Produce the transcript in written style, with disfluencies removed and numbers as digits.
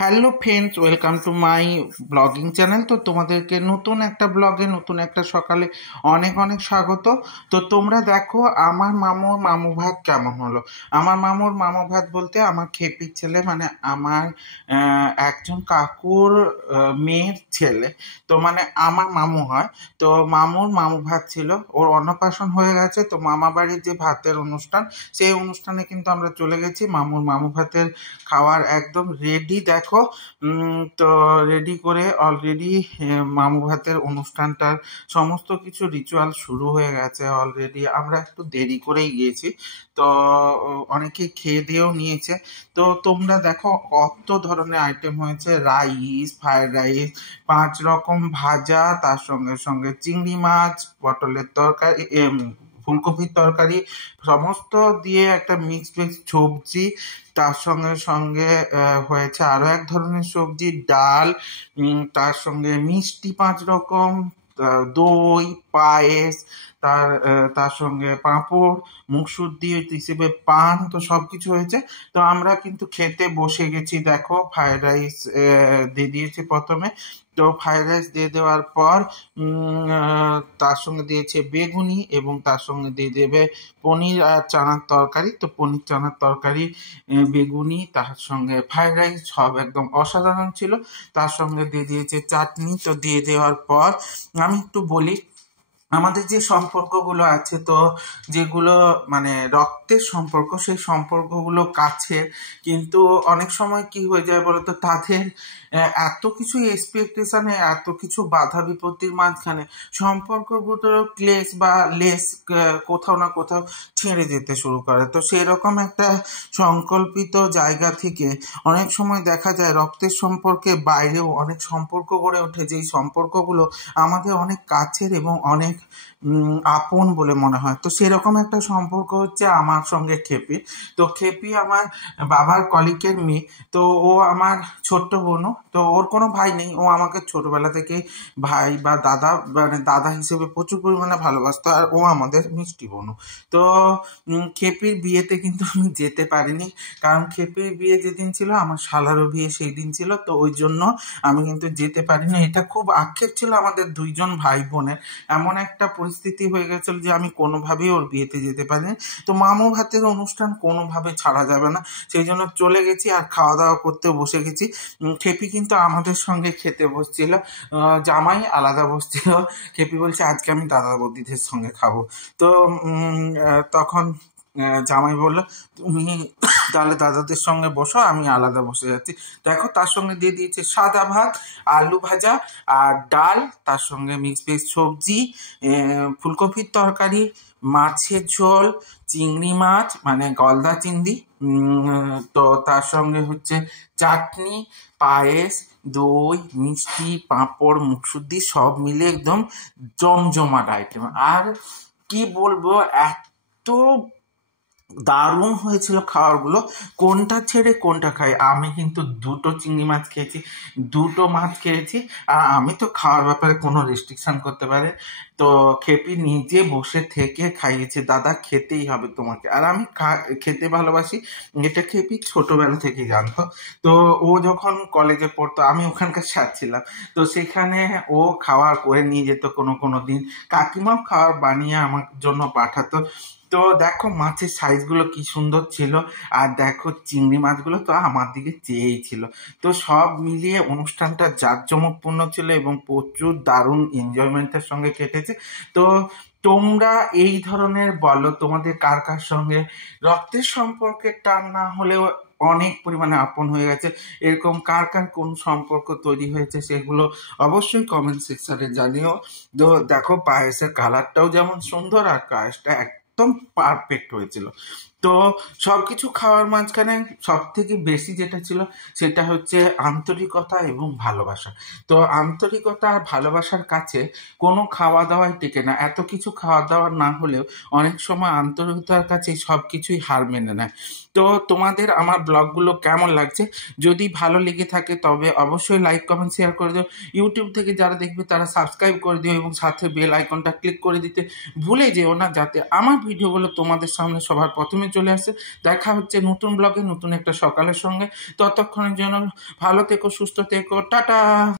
Hello friends, welcome to my blogging channel. তো তোমাদেরকে নতুন একটা ব্লগে নতুন একটা সকালে অনেক অনেক স্বাগত। তো তোমরা দেখো আমার মামুর মামু ভাত কেমন হলো। আমার মামুর মামু ভাত বলতে আমার খেপির ছেলে, মানে আমার একজন কাকুর মেয়ের ছেলে। তো মানে আমার মামু হয়। তো মামুর মামু ভাত ছিল, ওর অন্নপ্রাশন হয়ে গেছে। তো মামা বাড়ির যে ভাতের অনুষ্ঠান, সেই অনুষ্ঠানে কিন্তু আমরা চলে গেছি। মামুর মামু ভাতের খাওয়ার একদম রেডি দেখো। তো রেডি করে অলরেডি মামু ভাতের অনুষ্ঠানটার সমস্ত কিছু রিচুয়াল শুরু হয়ে গেছে অলরেডি। আমরা একটু দেরি করেই গিয়েছি, তো অনেকেই খেয়ে দিয়েও নিয়েছে। তো তোমরা দেখো কত ধরনের আইটেম হয়েছে, রাইস, ফ্রাইড রাইস, 5 রকম ভাজা, তার সঙ্গে সঙ্গে চিংড়ি মাছ, পটলের তরকারি, ফুলকপির তরকারি, সমস্ত দিয়ে একটা মিক্সড সবজি। তার সঙ্গে সঙ্গে হয়েছে আরো এক ধরনের সবজি, ডাল, তার সঙ্গে মিষ্টি 5 রকম, দই, পায়েস, তার সঙ্গে পাঁপড়, মুগশুদ্ধি হিসেবে পান। তো সবকিছু হয়েছে। তো আমরা কিন্তু খেতে বসে গেছি। দেখো ফ্রাইড রাইস দিয়ে দিয়েছে প্রথমে। তো ফ্রাইড রাইস দিয়ে দেওয়ার পর তার সঙ্গে দিয়েছে বেগুনি, এবং তার সঙ্গে দিয়ে দেবে পনির আর চানার তরকারি। তো পনির চানার তরকারি, বেগুনি, তার সঙ্গে ফ্রাইড রাইস সব একদম অসাধারণ ছিল। তার সঙ্গে দিয়ে দিয়েছে চাটনি। তো দিয়ে দেওয়ার পর আমি একটু বলি, আমাদের যে সম্পর্কগুলো আছে, তো যেগুলো মানে রক্তের সম্পর্ক, সেই সম্পর্কগুলো কাছের, কিন্তু অনেক সময় কি হয়ে যায় বলতো, তাদের এত কিছু এক্সপেকটেশনে, এত কিছু বাধা বিপত্তির মাঝখানে সম্পর্কগুলো ক্লেশ বা লেস কোথাও না কোথাও ছেড়ে যেতে শুরু করে। তো সেরকম একটা সংকল্পিত জায়গা থেকে অনেক সময় দেখা যায় রক্তের সম্পর্কে বাইরেও অনেক সম্পর্ক গড়ে ওঠে, যেই সম্পর্কগুলো আমাদের অনেক কাছের এবং অনেক আপন বলে মনে হয়। তো সেরকম একটা সম্পর্ক হচ্ছে আমার সঙ্গে খেপি। তো খেপি আমার বাবার কলিগের মেয়ে। তো ও আমার ছোট্ট বোনও। তো ওর কোনো ভাই নেই, ও আমাকে ছোটবেলা থেকে ভাই বা দাদা, মানে দাদা হিসেবে প্রচুর পরিমাণে ভালোবাসতো, আর ও আমাদের মিষ্টি বোনও। তো খেপির বিয়েতে কিন্তু আমি যেতে পারিনি, কারণ খেপির বিয়ে যেদিন ছিল আমার শালারও বিয়ে সেই দিন ছিল। তো ওই জন্য আমি কিন্তু যেতে পারিনি। এটা খুব আক্ষেপ ছিল আমাদের দুইজন ভাই বোনের। এমন একটা পরিস্থিতি হয়ে গেছিল যে আমি কোনোভাবেই ওর বিয়েতে যেতে পারিনি। তো মামু ভাতের অনুষ্ঠান কোনোভাবে ছাড়া যাবে না, সেই জন্য চলে গেছি আর খাওয়া দাওয়া করতে বসে গেছি। খেপি কিন্তু আমাদের সঙ্গে খেতে বসছিল, জামাই আলাদা বসছিল। খেপি বলছে আজকে আমি দাদা বৌদিদের সঙ্গে খাবো। তো তখন জামাই বললো তুমি তাহলে দাদাদের সঙ্গে বসো, আমি আলাদা বসে যাচ্ছি। দেখো তার সঙ্গে দিয়ে দিয়েছে সাদা ভাত, আলু ভাজা আর ডাল, তার সঙ্গে মিক্স ভেজ সবজি, ফুলকপির তরকারি, মাছের ঝোল, চিংড়ি মাছ মানে গলদা চিংড়ি, তো তার সঙ্গে হচ্ছে চাটনি, পায়েস, দই, মিষ্টি, পাঁপড়, মুখশুদ্ধি, সব মিলে একদম জমজমাট আইটেম। আর কি বলবো, এত দারুণ হয়েছিল খাবারগুলো, কোনটা ছেড়ে কোনটা খাই। আমি কিন্তু 2টো চিংড়ি মাছ খেয়েছি, 2টো মাছ খেয়েছি, আর আমি তো খাওয়ার ব্যাপারে কোনো রেস্ট্রিকশন করতে পারে। তো খেপি নিজে বসে থেকে খাইয়েছে, দাদা খেতেই হবে তোমাকে। আর আমি খেতে ভালোবাসি, এটা খেপি ছোটবেলা থেকেই জানতো। তো ও যখন কলেজে পড়তো, আমি ওখানকার স্যার ছিলাম, তো সেখানে ও খাবার করে নিয়ে যেত কোনো কোনো দিন। কাকিমাও খাবার বানিয়ে আমার জন্য পাঠাতো। তো দেখো মাছের সাইজগুলো কি সুন্দর ছিল, আর দেখো চিংড়ি মাছগুলো তো আমার দিকে চেয়েই ছিল। তো সব মিলিয়ে অনুষ্ঠানটা জাঁকজমকপূর্ণ ছিল এবং প্রচুর দারুণ এনজয়মেন্টের সঙ্গে কেটেছে। তো তোমরা এই ধরনের বলো, তোমাদের কার কার সঙ্গে রক্তের সম্পর্কের টান না হলেও অনেক পরিমাণে আপন হয়ে গেছে, এরকম কার কার কোন সম্পর্ক তৈরি হয়েছে সেগুলো অবশ্যই কমেন্ট সেকশনে জানিও। তো দেখো পায়েসের কালারটাও যেমন সুন্দর, আর পায়েসটা একদম পারফেক্ট হয়েছিল। তো সবকিছু খাওয়ার মাঝখানে সব থেকে বেশি যেটা ছিল সেটা হচ্ছে আন্তরিকতা এবং ভালোবাসা। তো আন্তরিকতা আর ভালোবাসার কাছে কোনো খাওয়া দাওয়াই টেকে না। এত কিছু খাওয়া দাওয়া না হলেও অনেক সময় আন্তরিকতার কাছে সব কিছুই হার মেনে নেয়। তো তোমাদের আমার ব্লগগুলো কেমন লাগছে, যদি ভালো লেগে থাকে তবে অবশ্যই লাইক কমেন্ট শেয়ার করে দিও। ইউটিউব থেকে যারা দেখবে তারা সাবস্ক্রাইব করে দিও, এবং সাথে বেল আইকনটা ক্লিক করে দিতে ভুলে যেও না, যাতে আমার ভিডিওগুলো তোমাদের সামনে সবার প্রথমে নিয়ে চলে আসছে। দেখা হচ্ছে নতুন ব্লগে নতুন একটা সকালের সঙ্গে। ততক্ষণের জন্য ভালো থেকো, সুস্থ থেকো, টাটা।